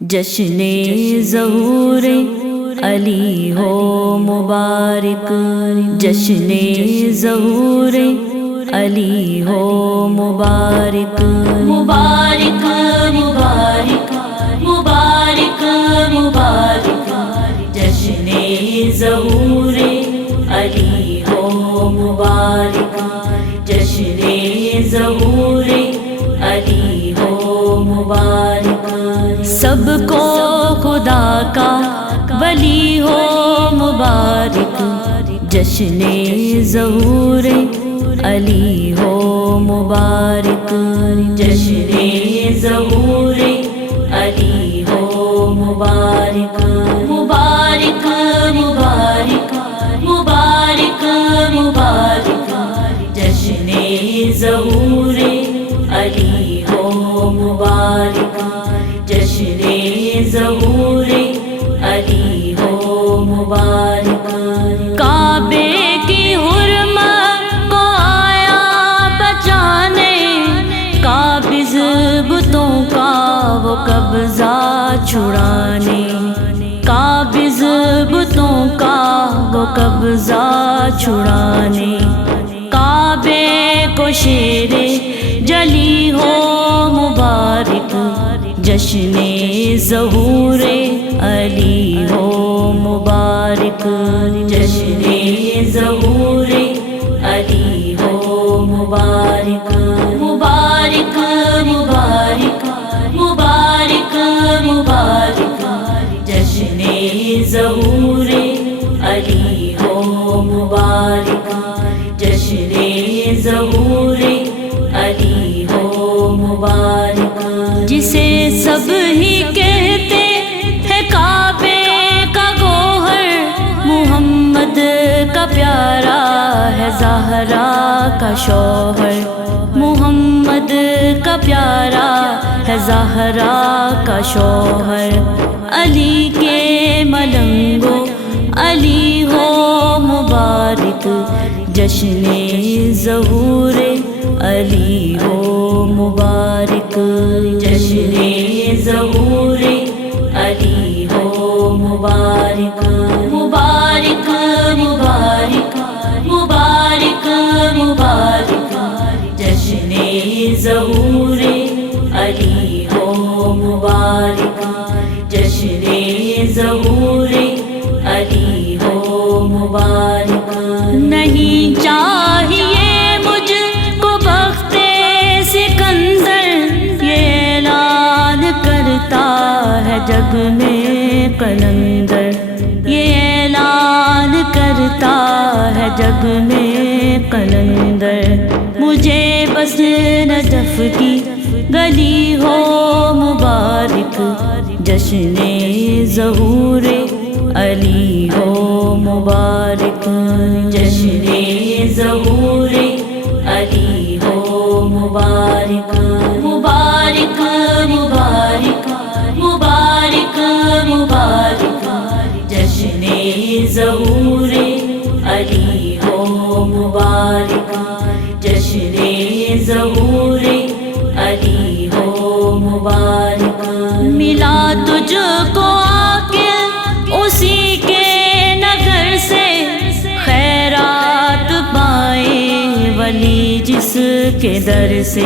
جشن ظہور علی ہو مبارک، جشن ظہور علی ہو مبارک، مبارک مبارک مبارک مبارک، جشن ظہور علی ہو مبارک، جشن ظہور علی ہو مبارک، سب کو خدا کا ولی ہو مبارک، جشن ظہور علی ہو مبارک، جشن ظہور علی ہو مبارک، مبارک مبارک مبارک مبارک، جشن ظہور علی ہو مبارک، جشن ظہور علی ہو مبارک، کعبے کی حرمت کو آیا بچانے، قابض بتوں کا وہ قبضہ چھڑانے، قابض بتوں کا وہ قبضہ چھڑانے، کعبے کو شیر جلی ہو مبارک، جشن ظہور علی ہو مبارک، جشن ظہور علی ہو مبارک، مبارک مبارک مبارک مبارک، جشن ظہور علی ہو مبارک، جشن ظہور علی ہو مبارک، جسے سب ہی کہتے ہیں کعبے کا گوہر، محمد کا پیارا ہے زہرا کا شوہر، محمد کا پیارا ہے زہرا کا شوہر، علی کے ملنگو علی ہو مبارک، جشن ظہور علی ہو مبارک، جشن ظہور علی ہو مبارک، مبارک مبارک مبارک مبارک، جشن ظہور علی ہو مبارک، جشن ظہور علی ہو مبارک، نہیں چاہیے مجھ کو بخت سکندر، یہ اعلان کرتا ہے جگ میں قلندر، یہ اعلان کرتا ہے جگ میں قلندر، مجھے بس نجف کی گلی ہو مبارک، جشن ظہور علی ہو مبارک، جشن ظہور علی ہو مبارک، مبارک مبارک مبارک مبارک، جشن ظہور علی ہو مبارک، جشن ظہور علی ہو مبارک، ملا تجھ کو عاقل اسی کے نگر سے، خیرات پائے ولی جس کے در سے،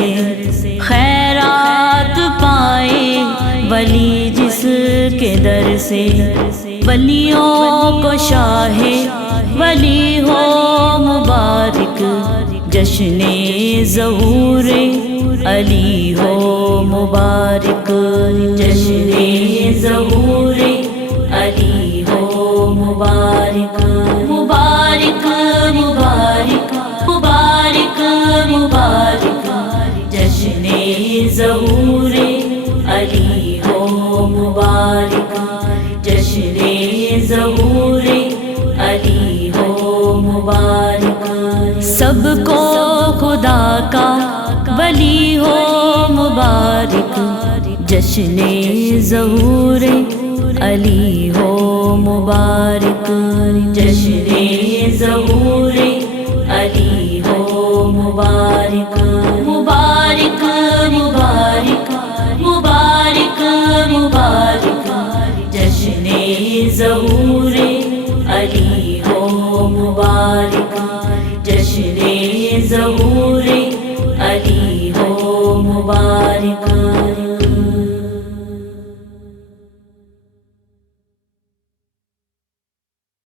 خیرات پائے ولی جس کے در سے، ولیوں کو شاہ ولی ہو مبارک، جشن ظہور علی ہو مبارک، جشن ظہور علی ہو مبارک، مبارک مبارک مبارک مبارک، جشن ظہور علی ہو مبارک، جشن ظہور علی ہو مبارک، سب کو خدا کا ولی ہو مبارک، جشن ظہور علی ہو مبارک، جشن ظہور علی ہو مبارک، مبارک مبارک مبارک مبارک ظہور علی ہو مبارک، جشن ظہور علی ہو مبارک۔